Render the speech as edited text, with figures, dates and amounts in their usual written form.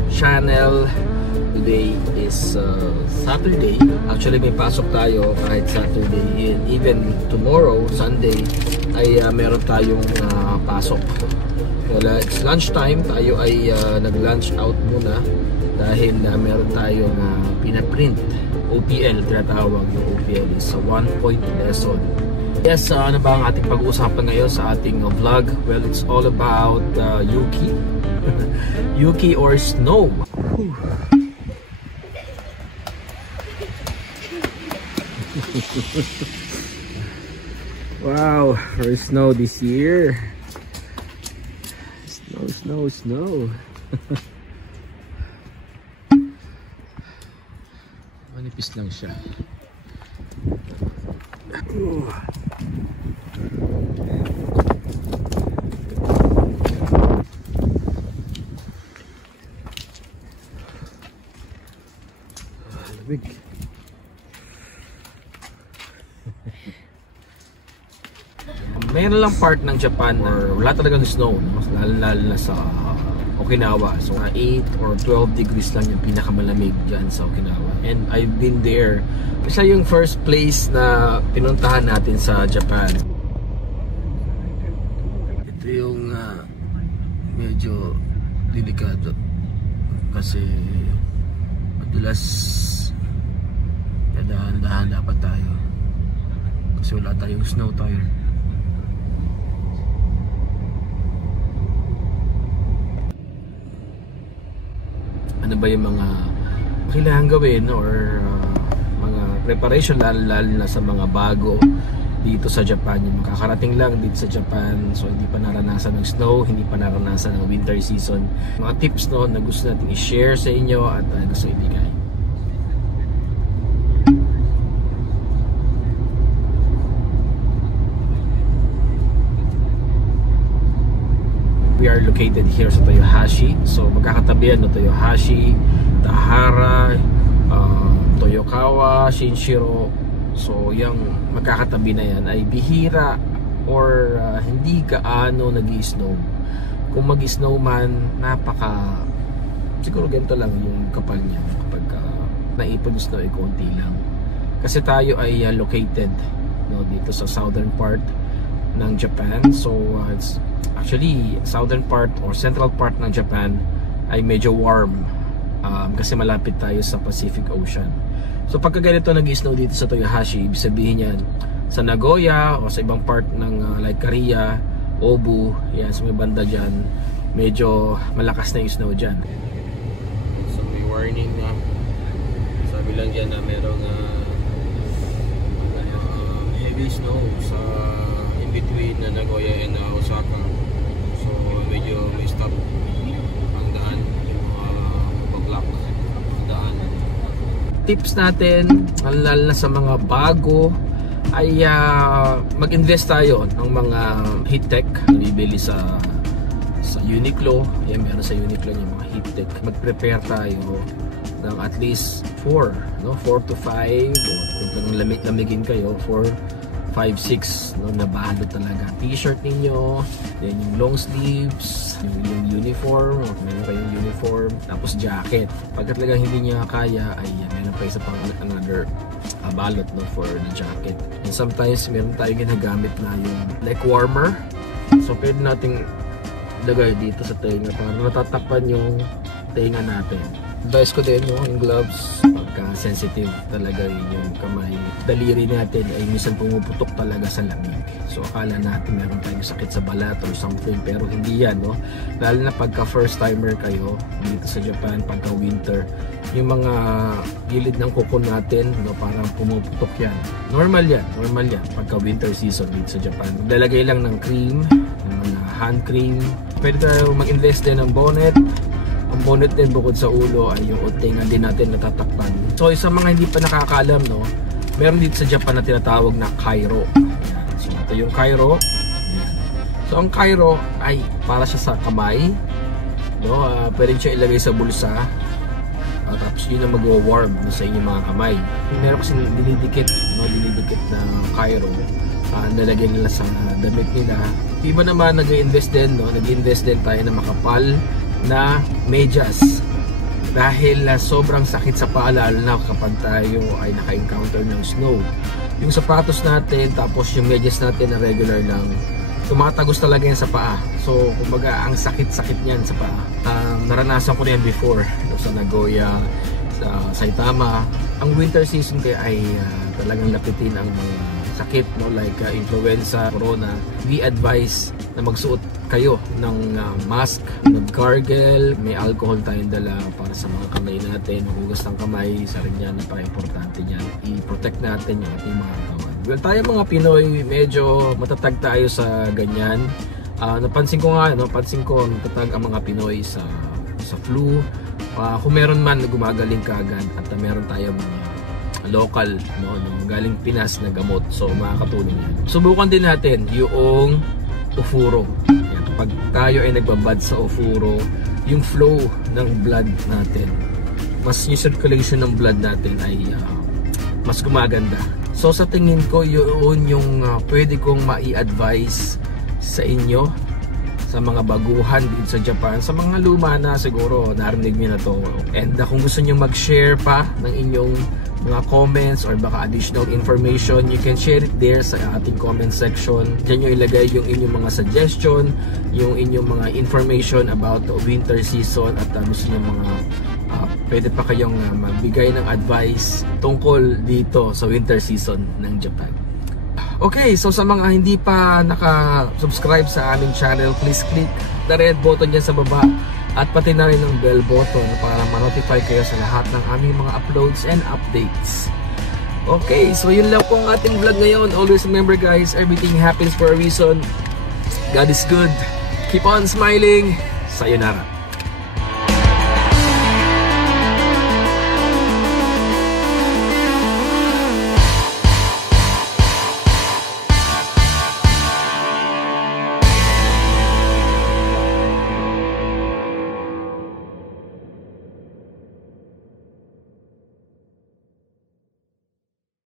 our channel. Today is Saturday. Actually may pasok tayo kahit Saturday, and even tomorrow, Sunday, ay meron tayong pasok. Wala, it's lunchtime. Tayo ay nag-lunch out muna dahil meron tayong pinaprint. OPL, tinatawag yung OPL is a 1-point lesson. Yes, ano ba ang ating pag-uusapan ngayon sa ating vlog? Well, it's all about Yuki. Yuki or snow. Wow, there's snow this year. Snow. Manipis lang siya. Lamig. Mayroon lang part ng Japan or wala talagang snow, no? Lalo na sa Okinawa. So 8 or 12 degrees lang yung pinakamalamig dyan sa Okinawa. And I've been there. Isa yung first place na pinuntahan natin sa Japan. Ito yung medyo delikado kasi madalas dahan-dahan dapat tayo kasi wala tayong snow tire. Ano ba yung mga kailangan gawin or mga preparation lalo na sa mga bago dito sa Japan, yung makakarating lang dito sa Japan, so hindi pa naranasan ng snow, hindi pa naranasan ng winter season, mga tips no na gusto natin i-share sa inyo at gusto ibigay. We are located here sa Toyohashi. So magkakatabihan no, Toyohashi, Tahara, Toyokawa, Shinshiro. So yung magkakatabi na yan ay bihira or hindi gaano nag-i-snow. Kung mag-i-snow man, siguro ganito lang yung kapal niya kapag naipon yung snow ay konti lang. Kasi tayo ay located no, dito sa southern part ng Japan. So it's actually southern part or central part ng Japan ay medyo warm kasi malapit tayo sa Pacific Ocean. So pagka ganito nag-snow dito sa Toyohashi, ibig sabihin yan sa Nagoya o sa ibang part ng like Korea, Obu, yan sa may banda dyan, medyo malakas na yung snow dyan. So may warning na sabi lang dyan na merong heavy snow sa in between na Nagoya and Osaka. So medyo may stop ang daan, pag-block ang daan. Tips natin lalo na sa mga bago ay mag-invest tayo ng mga heat tech na bibili sa Uniqlo. Yan, meron sa Uniqlo yung mga heat tech. Mag-prepare tayo ng at least 4 to 5 o kung lamigin kayo 5-6 no, na bahalo talaga. T-shirt ninyo, then yung long sleeves, yung uniform, o meron kayong uniform, tapos jacket. Pagkat talagang hindi niya kaya, ay meron pa isa pang another balot no, for the jacket. And sometimes meron tayong ginagamit na yung neck warmer. So pwede nating lagay dito sa tenga para natatakpan yung tenga natin. Advice ko din yung gloves pagka sensitive talaga yung kamay. Daliri natin ay minsan pumuputok talaga sa lamig. So akala natin meron tayong sakit sa balat or something, pero hindi yan no. Lalo na pagka first timer kayo dito sa Japan, pagka winter, yung mga gilid ng kuko natin no, parang pumuputok yan. Normal yan pagka winter season dito sa Japan. Lalagay lang ng cream, ng mga hand cream. Pwede tayo mag-invest din ng bonnet. Ang bonnet din bukod sa ulo ay yung utingan din natin natatakpan. So sa mga hindi pa nakakaalam no, meron dito sa Japan na tinatawag na kairo. So ito yung kairo. So ang kairo ay para siya sa kamay no, pwede siya ilagay sa bulsa. Tapos yun ang magwa-warm sa inyong mga kamay. Meron kasi dinidikit na kairo. Nalagyan nila sa damit nila. Iba naman nag-invest din no, nag-invest din tayo na makapal na medyas. dahil sobrang sakit sa paa, lalo na kapag tayo ay naka-encounter ng snow. Yung sapatos natin tapos yung medyas natin na regular lang, tumatagos talaga yan sa paa. So kumbaga ang sakit-sakit niyan sa paa. Naranasan ko na yan before sa Nagoya, sa Saitama. Ang winter season kaya ay talagang lapitin ang mga sakit, no, like influenza, corona. We advise na magsuot kayo ng mask, mag-gargle, may alcohol tayong dala para sa mga kamay natin, hugas ng kamay, isa rin yan, napaka-importante yan. I-protect natin yung ating mga katawan. Well, tayo mga Pinoy, medyo matatag tayo sa ganyan. Napansin ko matatag ang mga Pinoy sa flu. Kung meron man, gumagaling kaagad at meron tayo mga local, no, galing Pinas na gamot, so makakatulong yan. Subukan din natin yung ufuro. Yan. Pag tayo ay nagbabad sa ufuro, yung flow ng blood natin, yung circulation ng blood natin ay mas gumaganda. So sa tingin ko, yun yung pwede kong mai-advise sa inyo, sa mga baguhan dito sa Japan. Sa mga luma na siguro narinig niyo na to, and kung gusto niyo mag-share pa ng inyong mga comments or baka additional information, you can share it there sa ating comment section. Diyan nyo ilagay yung inyong mga suggestion, yung inyong mga information about the winter season, at gusto nyo mga pwede pa kayong magbigay ng advice tungkol dito sa winter season ng Japan. Okay, so sa mga hindi pa naka-subscribe sa aming channel, please click the red button dyan sa baba at pati na rin ang bell button para ma-notify kayo sa lahat ng aming mga uploads and updates. Okay, so yun lang po ang ating vlog ngayon. Always remember guys, everything happens for a reason. God is good. Keep on smiling. Sayonara.